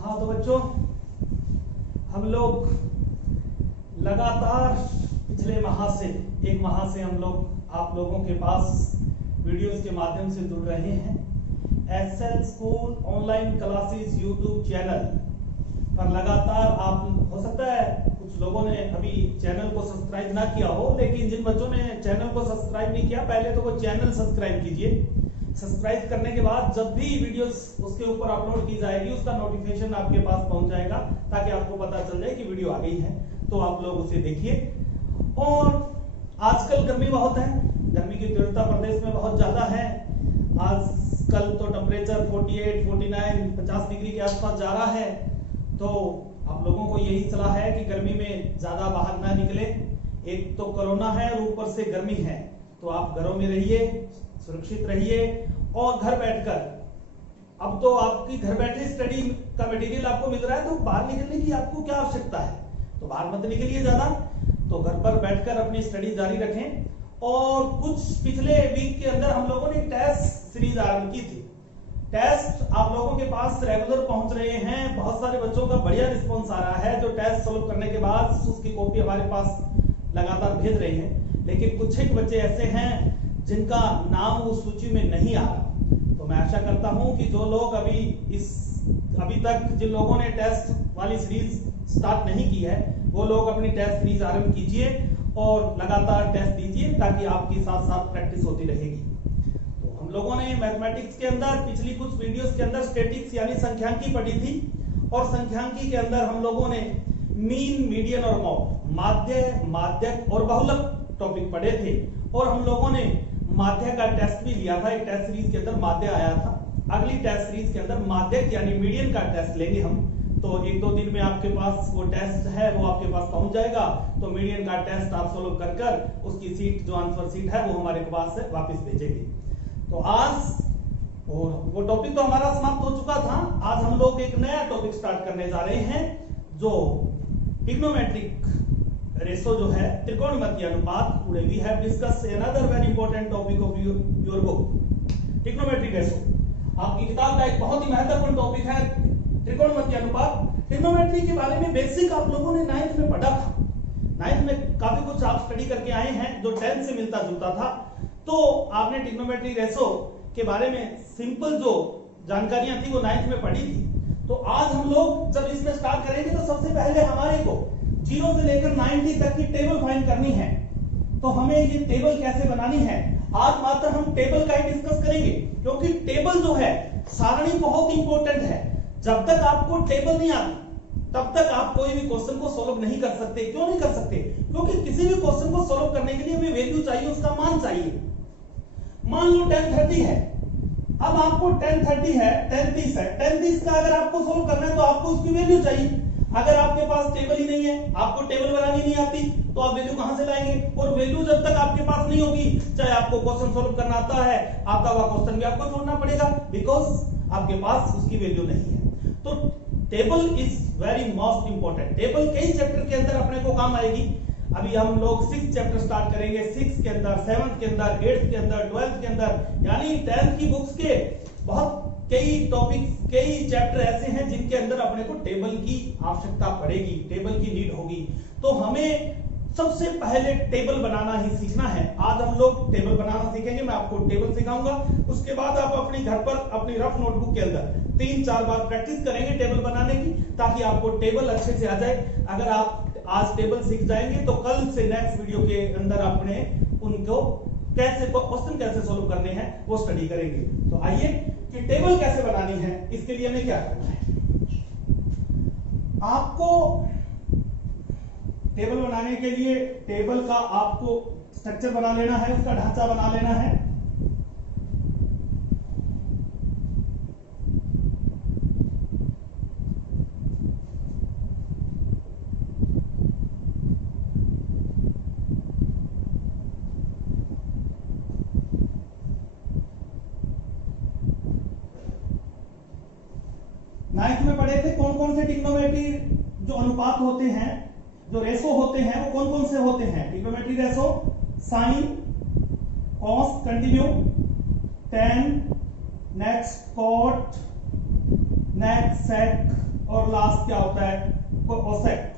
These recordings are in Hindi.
हाँ तो बच्चों, हम लोग लगातार पिछले एक माह से हम लोग आप लोगों के पास वीडियोस के माध्यम से जुड़ रहे हैं। SL school online classes YouTube channel पर लगातार आप, हो सकता है कुछ लोगों ने अभी चैनल को सब्सक्राइब ना किया हो, लेकिन जिन बच्चों ने चैनल को सब्सक्राइब नहीं किया, पहले तो वो चैनल सब्सक्राइब कीजिए। सब्सक्राइब करने के बाद जब भी वीडियोस उसके ऊपर अपलोड की जाएगी उसका नोटिफिकेशन आपके पास पहुंच जाएगा, ताकि आपको पता चल जाए कि वीडियो आ गई है, तो आप लोग उसे देखिए। और आजकल गर्मी बहुत है, गर्मी की तीव्रता प्रदेश में बहुत ज्यादा है। आजकल तो टेम्परेचर 48, 49, 50 डिग्री के आसपास जा रहा है। तो आप लोगों को यही सलाह है कि गर्मी में ज्यादा बाहर ना निकले। एक तो कोरोना है और ऊपर से गर्मी है, तो आप घरों में रहिए, सुरक्षित रहिए। और घर बैठकर, अब तो आपकी घर बैठे स्टडी का मटेरियल आपको मिल रहा है, तो बाहर निकलने की आपको क्या आवश्यकता है, तो बाहर मत निकलिए ज्यादा, तो घर पर बैठकर अपनी स्टडी जारी रखें। और कुछ पिछले वीक के अंदर हम लोगों ने टेस्ट सीरीज आरंभ की थी। टेस्ट आप लोगों के पास रेगुलर पहुंच रहे हैं, बहुत सारे बच्चों का बढ़िया रिस्पॉन्स आ रहा है, जो टेस्ट सोल्व करने के बाद उसकी कॉपी हमारे पास लगातार भेज रहे हैं। लेकिन कुछ एक बच्चे ऐसे हैं जिनका नाम उस सूची में नहीं आ रहा। तो मैं आशा करता हूं कि जो लोग अभी तक जिन लोगों ने टेस्ट वाली सीरीज स्टार्ट नहीं की है, वो लोग अपनी टेस्ट सीरीज आरंभ कीजिए और लगातार टेस्ट दीजिए, ताकि आपकी साथ साथ प्रैक्टिस होती रहेगी। तो हम लोगों ने मैथमेटिक्स के अंदर पिछली कुछ वीडियोस के अंदर स्टैटिस्टिक्स यानी संख्यांकी पढ़ी थी, और संख्यांकी के अंदर हम लोगों ने मीन, मीडियन और मॉड, माध्य, माध्यक और बहुलक टॉपिक पढ़े थे। और हम लोगों ने माध्य का टेस्ट भी लिया था। एक टेस्ट सीरीज के अंदर माध्य आया था। अगली टेस्ट सीरीज के अंदर माध्यक यानी मीडियन का टेस्ट लेंगे हम। तो एक दो दिन में आपके पास वो टेस्ट है, वो आपके पास पहुंच जाएगा। तो मीडियन का टेस्ट आप सोल्व कर उसकी सीट, जो आंसर सीट है, वो हमारे पास से वापस भेजेंगे। तो आज और वो टॉपिक तो हमारा समाप्त हो चुका था। आज हम लोग एक नया टॉपिक स्टार्ट करने जा रहे हैं, जो ट्रिग्नोमेट्रिक रेशो जो है, त्रिकोणमितीय अनुपात। Today we have discuss another very important topic of your book, trigonometric ratio. आपकी किताब का एक बहुत ही महत्वपूर्ण टॉपिक है त्रिकोणमितीय अनुपात। ट्रिग्नोमेट्री के बारे में बेसिक आप लोगों ने 9th में पढ़ा था। 9th में काफी कुछ आप स्टडी करके आए हैं जो 10th से मिलता जुलता था। तो आपने ट्रिग्नोमेट्री रेशो के बारे में सिंपल जो जानकारियां थी वो 9th में पढ़ी थी। तो आज हम लोग जब इसमें स्टार्ट करेंगे, तो सबसे पहले हमारे को 0 से लेकर 90 तक की टेबल फाइंड करनी है। तो हमें ये टेबल कैसे बनानी है, आज मात्र हम टेबल का ही डिस्कस करेंगे, क्योंकि टेबल जो है, सारणी बहुत इंपॉर्टेंट है। जब तक आपको टेबल नहीं आती, तब तक आप कोई भी क्वेश्चन को सोल्व नहीं कर सकते। क्यों नहीं कर सकते? क्योंकि किसी भी क्वेश्चन को सोल्व करने के लिए हमें वैल्यू चाहिए, उसका मान चाहिए। मान लो 1030 है, अब आपको 1030 है, 1030 है, 1030 का अगर आपको सोल्व करना है तो आपको उसकी वैल्यू चाहिए। अगर आपके पास टेबल ही नहीं है, आपको टेबल बनानी नहीं आती, तो आप वैल्यू कहां से लाएंगे? और वैल्यू जब तक आपके पास नहीं होगी, चाहे आपको क्वेश्चन सोल्व करना आता है, आता हुआ क्वेश्चन भी आपको छोड़ना पड़ेगा, बिकॉज आपके पास उसकी वैल्यू नहीं है। तो table is very most important. Table कई चैप्टर के अंदर अपने को काम आएगी। अभी हम लोग 6th चैप्टर स्टार्ट करेंगे, 6th के अंदर, 7th के अंदर, 8th के अंदर, 12th के अंदर, यानी 10th की बुक्स के बहुत कई टॉपिक्स, कई चैप्टर ऐसे हैं जिनके अंदर अपने को टेबल की आवश्यकता पड़ेगी, टेबल की नीड होगी। तो हमें सबसे पहले टेबल बनाना ही सीखना है। आज हम लोग टेबल बनाना सीखेंगे, मैं आपको टेबल सिखाऊंगा। उसके बाद आप अपने घर पर अपनी रफ नोटबुक के अंदर 3-4 बार प्रैक्टिस करेंगे टेबल बनाने की, ताकि आपको टेबल अच्छे से आ जाए। अगर आप आज टेबल सीख जाएंगे, तो कल से नेक्स्ट वीडियो के अंदर अपने उनको क्वेश्चन कैसे सोल्व करने हैं वो स्टडी करेंगे। तो आइए कि टेबल कैसे बनानी है, इसके लिए हमें क्या करना है। आपको टेबल बनाने के लिए टेबल का आपको स्ट्रक्चर बना लेना है, उसका ढांचा बना लेना है। नाइन्थ में पढ़े थे कौन कौन से ट्रिग्नोमेट्री जो अनुपात होते हैं, जो रेशो होते हैं, वो कौन कौन से होते हैं। Trigonometry ratio, sine, cos, continue, tan, next, cot, next, sec, और लास्ट क्या होता है कोसेक।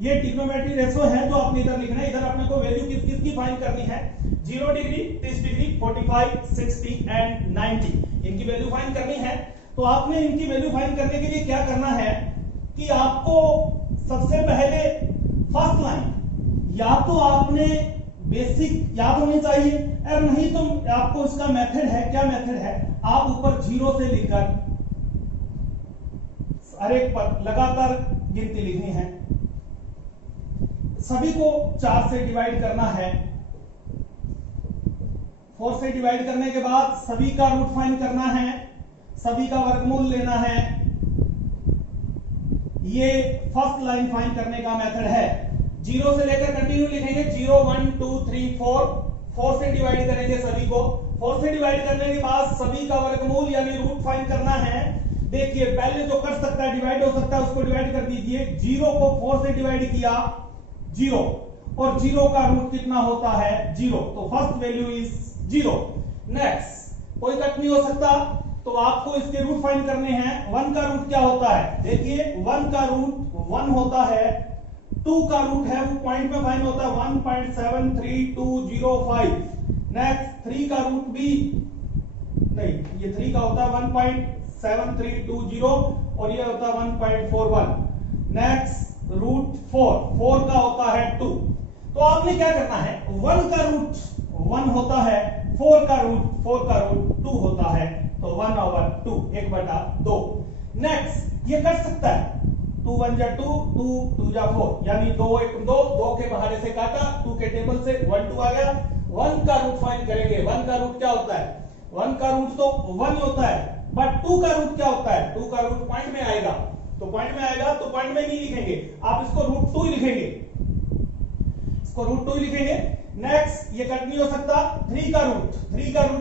ये ट्रिग्नोमेट्री रेशो है जो आपने इधर लिखना है। इधर अपने को वैल्यू किसकी फाइंड करनी है, 0 डिग्री, 30 डिग्री, 45, 60 एंड 90, इनकी वैल्यू फाइंड करनी है। तो आपने इनकी वैल्यू फाइंड करने के लिए क्या करना है कि आपको सबसे पहले फर्स्ट लाइन या तो आपने बेसिक याद होनी चाहिए, और नहीं तो आपको इसका मेथड है, क्या मेथड है, आप ऊपर 0 से लेकर हर एक पर लगातार गिनती लिखनी है। सभी को 4 से डिवाइड करना है। 4 से डिवाइड करने के बाद सभी का रूट फाइंड करना है, सभी का वर्गमूल लेना है। ये फर्स्ट लाइन फाइंड करने का मेथड है। 0 से लेकर कंटिन्यू लिखेंगे, 0 1 2 3 4, 4 से डिवाइड करेंगे सभी को। 4 से डिवाइड करने के बाद सभी का वर्गमूल यानी रूट फाइंड करना है। देखिए पहले जो कर सकता है डिवाइड हो सकता है उसको डिवाइड कर दीजिए। 0 को 4 से डिवाइड किया 0, और 0 का रूट कितना होता है 0, तो फर्स्ट वैल्यू इज 0। नेक्स्ट कोई कट नहीं हो सकता, तो आपको इसके रूट फाइंड करने हैं। 1 का रूट क्या होता है, देखिए 1 का रूट 1 होता है। 2 का रूट है वो पॉइंट में फाइंड होता है 1.73205। नेक्स्ट 3 का रूट भी नहीं, ये 3 का होता है 1.7320 और ये होता है 1.41। नेक्स्ट रूट 4 का होता है 2। तो आपने क्या करना है, 1 का रूट 1 होता है, 4 का रूट 2 होता है, तो 1/2, 1/2। नेक्स्ट ये कर सकता है 2 1 जा 2, 2 2 जा 4, यानी 2 1 2, 2 के बाहर से काटा, 2 के टेबल से 1 2 आ गया। 1 का रूट फाइंड करेंगे। 1 का रूट क्या होता है, 1 का रूट तो 1 होता है, बट 2 का रूट क्या होता है, 2 का रूट पॉइंट में आएगा, तो पॉइंट में आएगा तो पॉइंट में नहीं लिखेंगे, आप इसको रूट 2 ही लिखेंगे, इसको रूट 2 ही लिखेंगे। नेक्स्ट ये कट नहीं हो सकता। 3 का रूट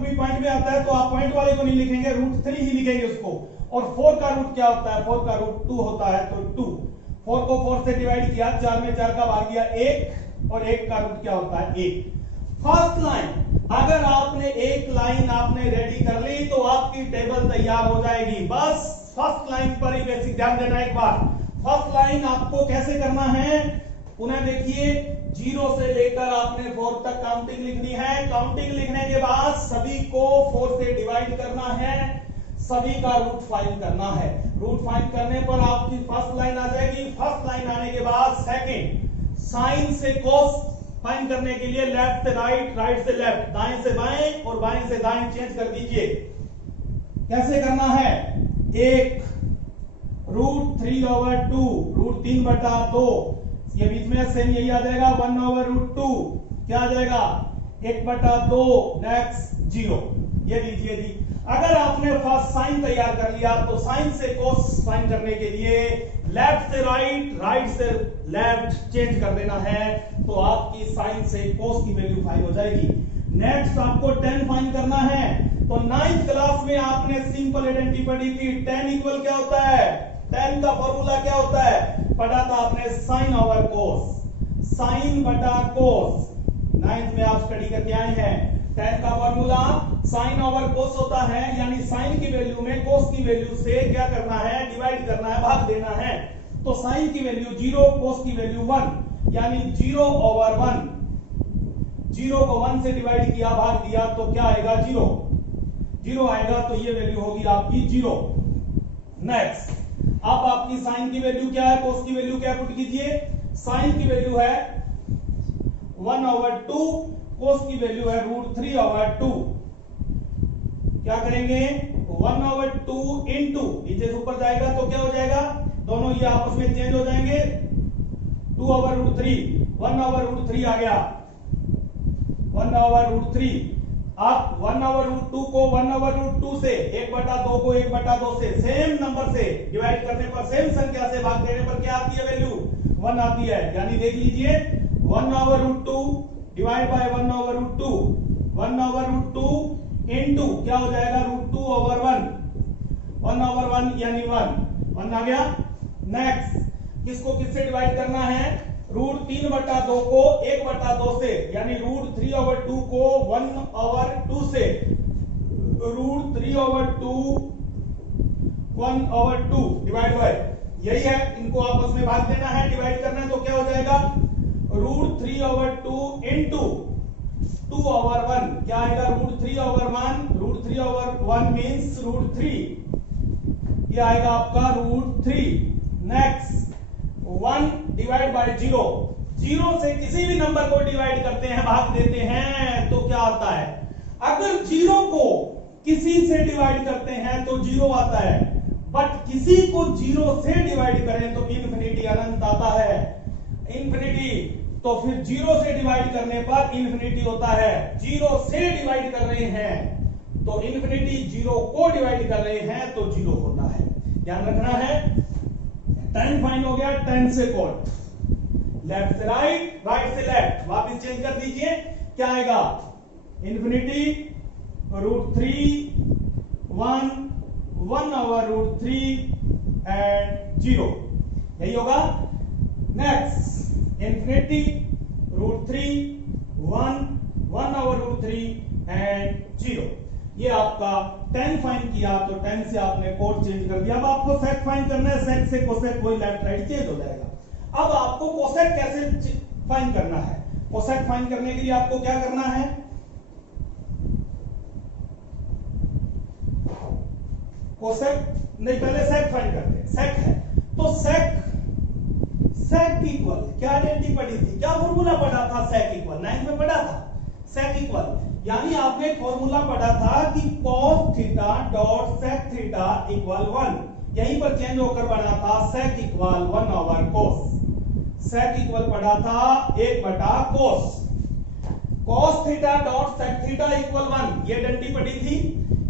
भी पॉइंट में आता है, तो आप पॉइंट वाले को नहीं लिखेंगे, रूट 3 ही लिखेंगे उसको। और 4 का रूट क्या होता है, 4 का रूट 2 होता है, तो 2। 4 को 4 से डिवाइड किया, 4 में 4 का भाग दिया 1, और 1 का रूट क्या होता है 1। फर्स्ट लाइन, अगर आपने एक लाइन आपने रेडी कर ली तो आपकी टेबल तैयार हो जाएगी। बस फर्स्ट लाइन पर ही बेसिक ध्यान देना एक बार। फर्स्ट लाइन आपको कैसे करना है, पुनः देखिए 0 से लेकर आपने 4 तक काउंटिंग लिखनी है। काउंटिंग लिखने के बाद सभी को 4 से डिवाइड करना है, सभी का रूट फाइंड करना है। रूट फाइंड करने पर आपकी फर्स्ट लाइन आ जाएगी। फर्स्ट लाइन आने के बाद सेकंड, साइन से कोस फाइंड करने के लिए लेफ्ट से राइट, राइट से लेफ्ट, दाएं से बाएं और बाएं से दाएं चेंज कर दीजिए। कैसे करना है, 1 रूट 3/2, रूट 3/2, ये बीच में सेम यही आ जाएगा 1/2, क्या आ जाएगा 1/2। नेक्स्ट 0, ये लीजिए जी। अगर आपने फर्स्ट साइन तैयार कर लिया तो साइन से कोस फाइंड करने के लिए लेफ्ट से राइट, राइट से लेफ्ट चेंज कर देना है, तो आपकी साइन से कोस की वैल्यू फाइंड हो जाएगी। नेक्स्ट आपको tan फाइंड करना है, तो 9th क्लास में आपने सिंपल आइडेंटिटी पढ़ी थी। tan इक्वल क्या होता है, tan का फॉर्मूला क्या होता है, पढ़ा था आपने साइन ओवर कोस, साइन बटा कोस। 9th में आप स्टडी करके आए हैं। tan का फॉर्मूला साइन ओवर कोस होता है, यानी साइन की वैल्यू में कोस की वैल्यू से क्या करना है, डिवाइड करना है, भाग देना है। तो साइन की वैल्यू 0, कोस की वैल्यू 1, यानी 0/1। 0 को 1 से डिवाइड किया, भाग दिया, तो क्या आएगा 0 आएगा, तो ये वैल्यू होगी आपकी 0। नेक्स्ट अब आपकी साइन की वैल्यू क्या है, कोस की वैल्यू क्या पुट कीजिए। साइन की वैल्यू है 1/2, कोस की वैल्यू है √3/2। क्या करेंगे 1/2 इंटू, नीचे से ऊपर जाएगा तो क्या हो जाएगा, दोनों ये आपस में चेंज हो जाएंगे, 2/√3, 1/√3 आ गया, 1/√3। आप 1/√2 को 1/2 से, 1/2 को 1/2 से सेम नंबर से डिवाइड करने पर, सेम संख्या से भाग देने पर क्या आती है वैल्यू, 1 आती है। यानी देख लीजिए 1/2 डिवाइड बाय 1/2, 1/2 इंटू क्या हो जाएगा √2/1, 1/1 यानी 1 आ गया। नेक्स्ट किसको किससे डिवाइड करना है, √3/2 को 1/2 से, यानी √3/2 को 1/2 से, √3/2 1/2 डिवाइड बाय, यही है, इनको आपस में भाग देना है, डिवाइड करना है, तो क्या हो जाएगा √3/2 इंटू 2/1, क्या आएगा √3/1, √3/1 मीन्स √3, ये आएगा आपका √3। नेक्स्ट 1 डिवाइड बाय 0, 0 से किसी भी नंबर को डिवाइड करते हैं, भाग देते हैं, तो क्या आता है, अगर 0 को किसी से डिवाइड करते हैं तो 0 आता है, बट किसी को 0 से डिवाइड करें तो इन्फिनिटी, अनंत आता है, इन्फिनिटी। तो फिर 0 से डिवाइड करने पर इन्फिनिटी होता है, 0 से डिवाइड कर रहे हैं तो इन्फिनिटी, 0 को डिवाइड कर रहे हैं तो 0 होता है, ध्यान रखना है। 10 फाइन हो गया, 10 से कॉट, लेफ्ट से राइट, राइट से लेफ्ट, वापिस चेंज कर दीजिए, क्या आएगा इन्फिनिटी √3 1/√3 एंड 0, यही होगा। नेक्स्ट इन्फिनिटी √3 1/√3 एंड 0, ये आपका 10 फाइन किया तो 10 से आपने कोड चेंज कर दिया। अब आपको सेक फाइन करना है, सेक से कोसेक वही लेफ्ट राइट चेंज हो जाएगा। अब आपको कोसेक कैसे फाइन करना है, कोसेक फाइन करने के लिए आपको क्या करना है, कोसेक नहीं, पहले सेक फाइंड करते हैं। सेक है तो सेक इक्वल, क्या आइडेंटिटी पढ़ी थी, क्या फॉर्मूला पढ़ा था, सेक इक्वल 9 में पढ़ा था। सेक इक्वल यानी आपने फॉर्मूला पढ़ा था कि cos theta dot sec theta equal 1, यहीं पर चेंज होकर बना था सेक इक्वल 1/cos, सेक इक्वल पढ़ा था 1/cos, cos theta dot sec theta equal 1, ये डंडी पढ़ी थी।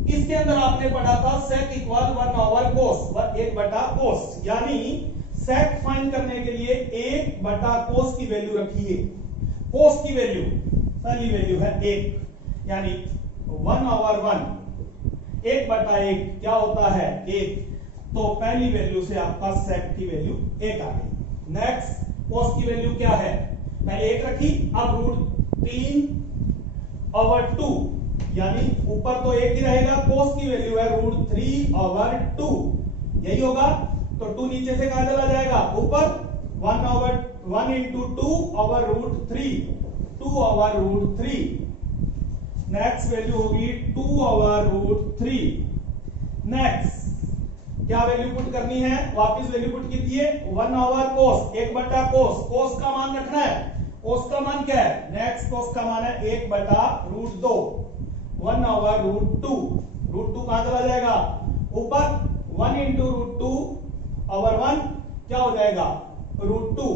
इसके अंदर आपने पढ़ा था sec इक्वल 1/cos, 1/cos, यानी sec फाइंड करने के लिए 1/cos की वैल्यू रखिए, cos की वैल्यू पहली वैल्यू है 1, यानी 1/1, 1/1 क्या होता है 1, तो पहली वैल्यू से आपका sec की वैल्यू 1 आ गई। नेक्स्ट cos की वैल्यू क्या है, पहले 1 रखी, अब √3/2, यानी ऊपर तो 1 ही रहेगा, cos की वैल्यू है √3/2, यही होगा, तो 2 नीचे से कहां चला जाएगा, ऊपर 1 into 2/√3, 2/√3। नेक्स्ट वैल्यू होगी 2/√3। नेक्स्ट क्या वैल्यू पुट करनी है, वापस वैल्यू पुट कीजिए, 1/cos, 1/cos, cos का मान रखना है, cos का मान क्या है, नेक्स्ट cos का मान है 1/√2, 1/√2, √2 कहां चला जाएगा, ऊपर 1 into √2/1 क्या हो जाएगा √2।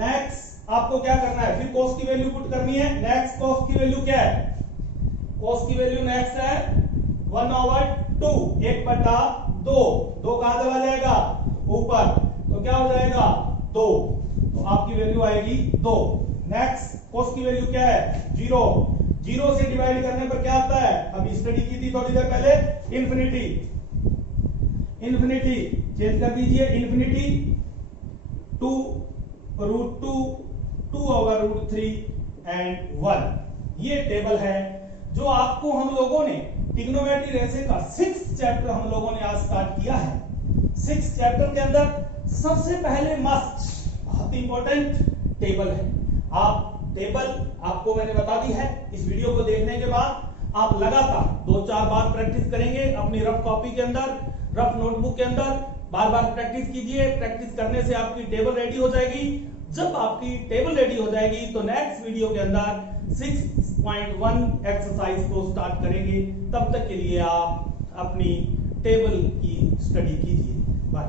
नेक्स्ट आपको क्या करना है, फिर cos की वैल्यू पुट करनी है। नेक्स्ट cos की वैल्यू क्या है, cos की वैल्यू नेक्स्ट है 1/2, 1/2, 2 कहां चला जाएगा ऊपर, तो क्या हो जाएगा 2, तो आपकी वैल्यू आएगी 2। नेक्स्ट cos की वैल्यू क्या है 0, 0 से डिवाइड करने पर क्या आता है, अभी स्टडी की थी थोड़ी देर पहले, इन्फिनिटी, इन्फिनिटी चेंज कर दीजिए, इन्फिनिटी 2√2, 2/√3 एंड 1। ये टेबल है जो आपको हम लोगों ने ट्रिग्नोमेट्री रेशो का 6th चैप्टर हम लोगों ने आज स्टार्ट किया है। 6th चैप्टर के अंदर सबसे पहले मस्ट बहुत इंपॉर्टेंट टेबल है। आप टेबल आपको मैंने बता दी है, इस वीडियो को देखने के बाद आप लगातार 2-4 बार प्रैक्टिस करेंगे अपनी रफ कॉपी के अंदर, रफ नोटबुक के अंदर, बार बार प्रैक्टिस कीजिए। प्रैक्टिस करने से आपकी टेबल रेडी हो जाएगी। जब आपकी टेबल रेडी हो जाएगी तो नेक्स्ट वीडियो के अंदर 6.1 एक्सरसाइज को स्टार्ट करेंगे। तब तक के लिए आप अपनी टेबल की स्टडी कीजिए। बाय।